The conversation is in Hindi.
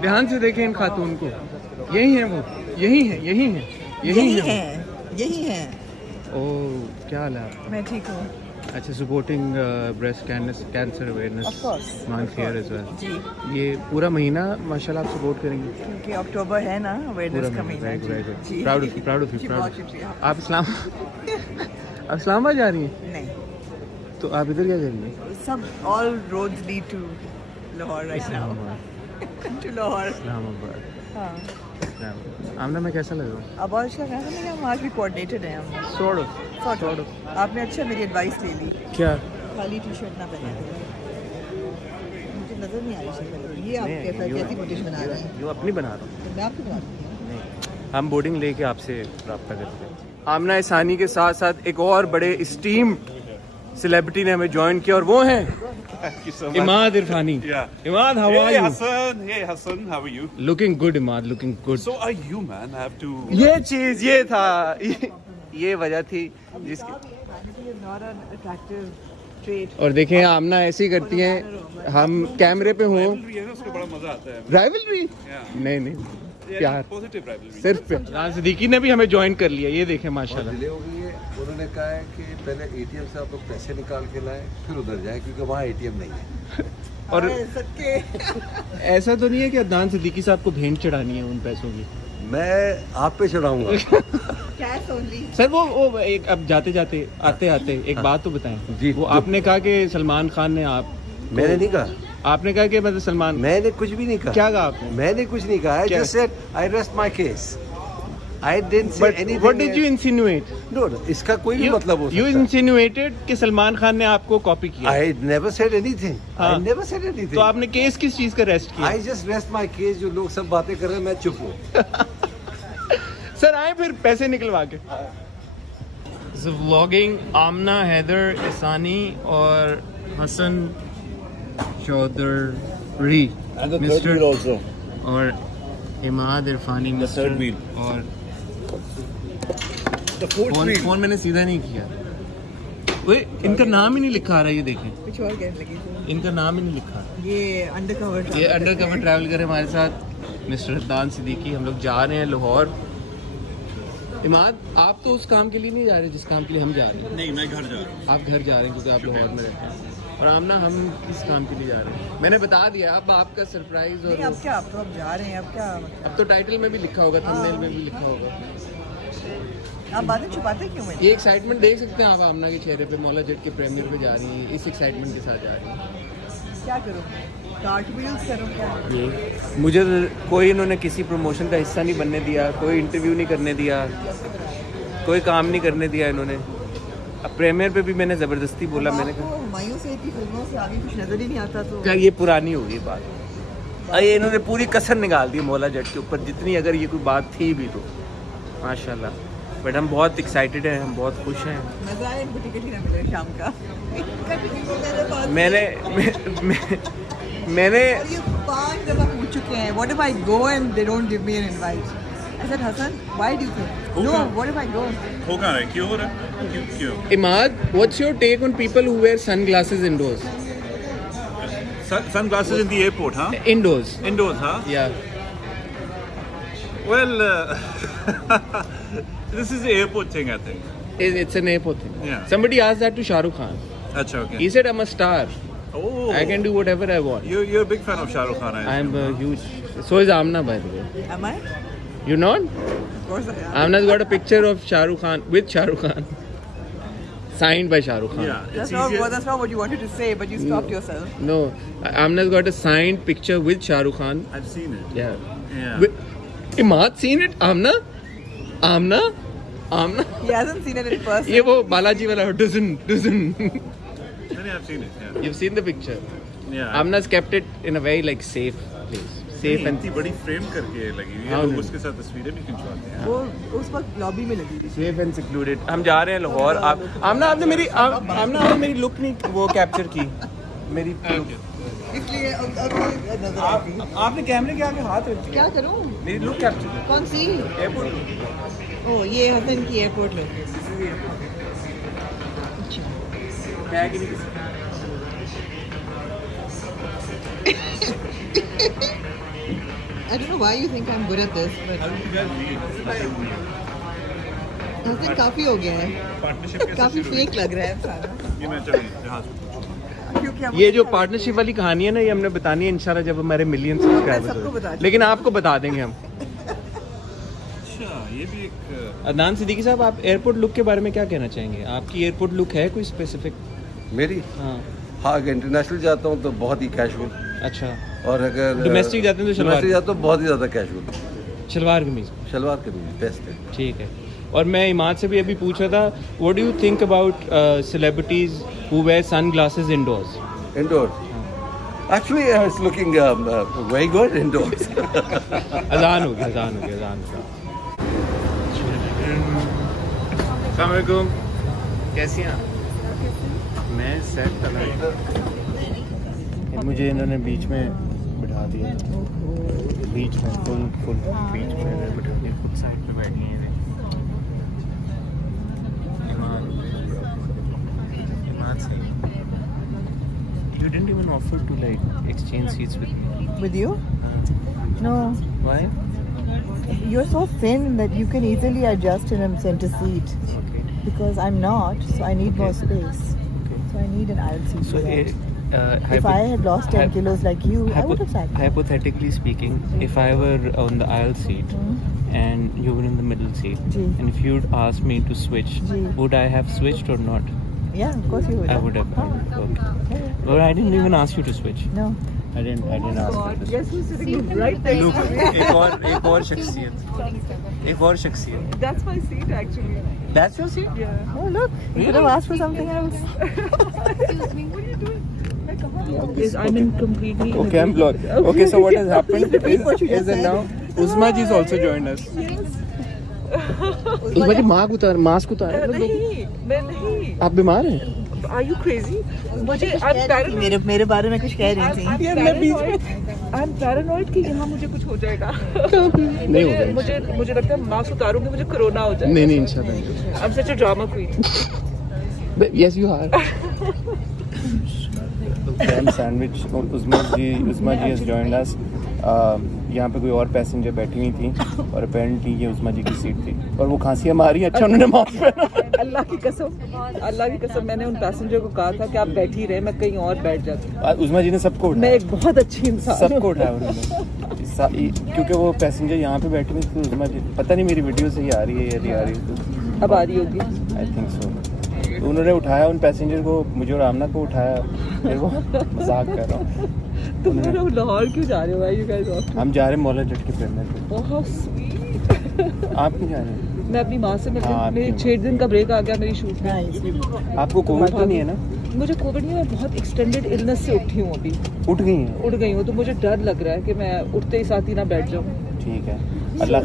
ध्यान से देखें इन खातून को, यही है वो, यही है, यही है, यही है। ओह क्या हाल है आपका? मैं ठीक हूँ। अच्छा, supporting breast cancer awareness month here as well. जी, ये पूरा महीना माशाल्लाह आप सपोर्ट करेंगे? क्योंकि अक्टूबर है ना अवेयरनेस का महीना। जी, proud of you, proud of you, जी, प्राउड बहुत ऑफ यू। शुक्रिया। आप इस्लामाबाद जा रही हैं? नहीं, तो आप इधर क्या कर रही हैं? सब all roads lead to Lahore right now. To Lahore. Islamabad. हाँ, आमना में कैसा लगा? अब और क्या कहना है, हम आज भी कोऑर्डिनेटेड हैं हम। Sort of. आपने अच्छा मेरी एडवाइस ले ली। क्या? खाली टी शर्ट ना पहने थे। मुझे नजर नहीं आ रही शक्ल। ये आप कैसी कोटेशन बना रहे हैं? जो अपनी बना रहा हूँ। तो मैं आपकी बना रही हूँ। नहीं, हम बोर्डिंग लेके आपसे रब्ता करते हैं। आमना इसानी के साथ साथ एक और बड़े स्टीम्ड सेलिब्रिटी ने हमें ज्वाइन किया और वो हैं Thank you so much. Imad इरफानी। Yeah. Imad, how are Hey you? Hassan, hey Hassan, how are you? Looking good, Imad, looking good. So are you, man? I have to. ये चीज ये था, ये वजह थी जिसकी। Not an attractive trait. और देखें आमना ऐसी करती हैं, हम कैमरे पे हों। Rivalry है ना, उसमें बड़ा मजा आता है। राइवलरी? Yeah. नहीं, Yeah, प्यार। Positive rivalry. सिर्फ प्यार। सिद्दीकी ने भी हमें ज्वाइन कर लिया, ये देखें माशाल्लाह। डिले हो गई है। उन्होंने कहा है कि पहले एटीएम से आप लोग पैसे निकाल के लाएं, फिर उधर जाएं, क्योंकि वहाँ एटीएम नहीं है। और सबके ऐसा तो नहीं है कि अदनान सिद्दीकी साहब को भेंट चढ़ानी है उन पैसों की? मैं आप पे चढ़ाऊंगा। Cash only. सर वो एक अब जाते जाते आते आते एक बात तो बताएं। जी, वो आपने कहा कि सलमान खान ने आप मैंने नहीं कहा, आपने कहा कि मतलब सलमान, मैंने कुछ भी नहीं कहा। क्या कहा आपने? मैंने कुछ नहीं कहा। I क्या? just said I rest my case. I didn't say But anything. what did you insinuate? No, इसका कोई भी मतलब हो You सकता है। insinuated कि सलमान खान ने आपको कॉपी किया। I never said anything. हाँ। I never said anything. तो आपने केस किस चीज का रेस्ट किया? I just rest my case. जो लोग सब बातें कर रहे हैं, मैं चुप हूँ। सर आए फिर पैसे निकलवा के। व्लॉगिंग आमना हैदर इसानी और हसन चौधरी मिस्टर also. और Imad Irfani mister third wheel. और The fourth फोन मैंने सीधा नहीं किया। ओए इनका नाम ही नहीं लिखा आ रहा, ये देखें कुछ और कहने लगी थी। इनका नाम ही नहीं लिखा। ये अंडरकवर। ये अंडर कवर ट्रैवल करे हमारे साथ मिस्टर अदनान सिद्दीकी। हम लोग जा रहे हैं लाहौर। इमाद आप तो उस काम के लिए नहीं जा रहे जिस काम के लिए हम जा रहे हैं। नहीं, मैं घर जा रहा हूँ। आप घर जा रहे हैं क्योंकि आप लाहौर में रहते हैं। और आमना हम किस काम के लिए जा रहे हैं मैंने बता दिया। अब आपका सरप्राइज और नहीं, अब क्या, अब तो अब जा रहे हैं, अब क्या अब तो टाइटल में भी लिखा होगा, थंबनेल में भी लिखा होगा। आप बातें छुपाते क्यों हैं? ये एक्साइटमेंट देख सकते हैं आप आमना के चेहरे पे। मौला जेट के प्रीमियर पे जा रही है, इस एक्साइटमेंट के साथ जा रही है। क्या करूँ, कार्ट व्हील्स करूँ क्या? मुझे कोई इन्होंने किसी प्रमोशन का हिस्सा नहीं बनने दिया, कोई इंटरव्यू नहीं करने दिया, कोई काम नहीं करने दिया इन्होंने। अब प्रीमियर पे भी मैंने ज़बरदस्ती बोला, मैंने कहा हुमायूं से की फिल्मों से आगे कुछ नजर ही नहीं आता। तो क्या ये पुरानी हो गई बात? अरे इन्होंने पूरी कसर निकाल दी मौला जेट के ऊपर, जितनी अगर ये कोई बात थी भी तो माशाल्लाह। बट हम बहुत एक्साइटेड हैं, हम बहुत खुश हैं। मजा आया, इनको टिकट ही ना मिले शाम का। मैंने और ये 5 दफा पूछ चुके हैं, what if I go and they don't give me an invite. I said, Hassan, why do you think? No, what if I go? हो कहाँ रहा है? क्यों हो रहा है? क्यों? Imad, what's your take on people who wear sunglasses indoors? Sunglasses in the airport, huh? Indoors. Indoors, huh? Yeah. Well, this is the airport thing, I think. It's an airport thing. Yeah. Somebody asked that to Shah Rukh Khan. Achha, okay. He said, I'm a star. Oh. I can do whatever I want. You're a big fan of Shah Rukh Khan, I I'm assume, a huge... So is Amna, by the way. Am I? You not? Of course I am. Amna's got a picture of Shah Rukh Khan, with Shah Rukh Khan. Signed by Shah Rukh Khan. Yeah, That's it's not, easier. that's not what you wanted to say, but you stopped yourself. No, Amna's got a signed picture with Shah Rukh Khan. I've seen it. Yeah. Yeah. Imad seen it? Amna? Amna? Amna? He hasn't seen it in person. ये वो बालाजी वाला doesn't. Maybe I've seen it. Yeah. You've seen the picture. Yeah. Amna's kept it in a very like safe place. Safe and इतनी बड़ी फ्रेम करके लगी हुई है, हाँ, लोग नहीं। उसके साथ तस्वीरें भी खिंचवाते हैं। वो उस वक्त लॉबी में लगी थी। Safe and secluded. हम जा रहे हैं लाहौर। आमना आपने मेरी लुक नहीं वो कैप्चर की मेरी look। इसलिए अब नजर आती। आपने कैमरे के आगे हाथ रख क्या करूं? मेरी लुक कैप्चर। कौन सी? एयरपोर्ट। ओ, ये हसन की एयरपोर्ट में। अच्छा। बैग ही नहीं I don't know why you think I'm good at this, but Hasan काफी हो गया है, पार्टनरशिप कैसे काफी शुरू हुई? फेक लग रहा है सारा, ये मैं चलिए जहाज पे पूछूंगा। क्योंकि हम ये जो पार्टनरशिप वाली कहानी है ना, ये हमने बतानी है इंशाल्लाह जब हमारे मिलियन सबको सब्सक्राइबर्स बता हो, दूँ। लेकिन आपको बता देंगे हम। अच्छा ये भी एक अदनान सिद्दीकी साहब, आप एयरपोर्ट लुक के बारे में क्या कहना चाहेंगे? आपकी एयरपोर्ट लुक है कोई स्पेसिफिक? मेरी हाँ, हाँ, अगर इंटरनेशनल जाता हूँ तो बहुत ही कैजुअल, अच्छा। और अगर Domestic जाते हैं तो शलवार? domestic जाता हूँ बहुत ही ज़्यादा कैजुअल, शलवार कमीज, शलवार कमीज बेस्ट है। ठीक है। और मैं इमाद से भी अभी पूछ रहा था, what do you think about celebrities who wear sunglasses indoors? Indoor actually it's looking very good indoors. अजान हो गया, अजान हो गया, अजान हो गया। अस्सलाम वालेकुम, कैसी हैं आप? मैं सेट कर रहा हूँ। मुझे इन्होंने बीच में बिठा दिया, बीच में फुल बीच में बिठा दिया, खुद साइड पे बैठी हैं। You didn't even offer to like exchange seats with me. With you? No, Why? you're so thin that you can easily adjust in a center seat. Okay. Because I'm not, so I need more space. Okay. So I need an aisle seat. So for that. if if I had lost 10 kilos like you, I would have sat. hypothetically speaking, if I were on the aisle seat and you were in the middle seat, Ji. and if you'd asked me to switch, Ji. would I have switched or not? Yeah, of course you would. I would have. Oh. Okay. Yeah. But I didn't even ask you to switch. No. I didn't ask you to switch. Guess who's sitting right next Look, to me? एक और शख्सियत, एक और शख्सियत. That's my seat actually. That's your seat? Yeah. Oh look, you could have asked for something else. Excuse me. What are you doing? Yes, I'm in completely. Okay, I'm blocked. Okay, so what has happened repeat what you just is said. now Uzma ji has also joined us. Uzma ji mask उतार नहीं, मैं नहीं। आप बीमार हैं? Are you crazy? मुझे मेरे बारे में कुछ कह रही थी. I'm paranoid कि यहाँ मुझे कुछ हो जाएगा। नहीं होगा। मुझे लगता है मास्क उतारूंगी मुझे कोरोना हो जाएगा। नहीं इंशाल्लाह। I'm such a drama queen. Yes, you are. Ham sandwich. Uzma ji has joined us. यहाँ पे कोई और पैसेंजर बैठी हुई थी और अपेरेंटली ये उस्मा जी की सीट थी और वो खांसी मारी। अच्छा उन्होंने मास्क पहना। अल्लाह की कसम मैंने उन पैसेंजर को कहा था कि आप बैठी रहे, मैं कहीं और बैठ जाती। उस्मा जी ने सबको उठाया। मैं एक बहुत अच्छी इंसान हूँ। सबको उठाया उन्होंने, क्योंकि वो पैसेंजर यहाँ पे बैठी हुई थी। उस्मा जी पता नहीं मेरी वीडियो से ही आ रही है या नहीं आ रही है, अब आ रही होगी। I think so. तो उन्होंने उठाया उन पैसेंजर को, मुझे और आमना को उठाया, फिर वो मजाक कर रहा हूँ। तुम लोग लाहौर क्यों जा रहे हो भाई? यू गाइस ऑफ हम जा रहे हैं मौला जट के प्रेमियर पे। बहुत स्वीट। आप नहीं जा रहे हैं? मैं अपनी माँ से मिलने, हाँ, मेरी आपकी 6 दिन का ब्रेक आ गया मेरी शूट में। आपको कोविड तो नहीं है ना? मुझे कोविड नहीं है, मैं बहुत एक्सटेंडेड इलनेस से उठी हूँ अभी। उठ गई हैं? उठ गई हूँ तो मुझे डर लग रहा है कि मैं उठते ही साथ ही ना बैठ जाऊँ। ठीक है, अल्लाह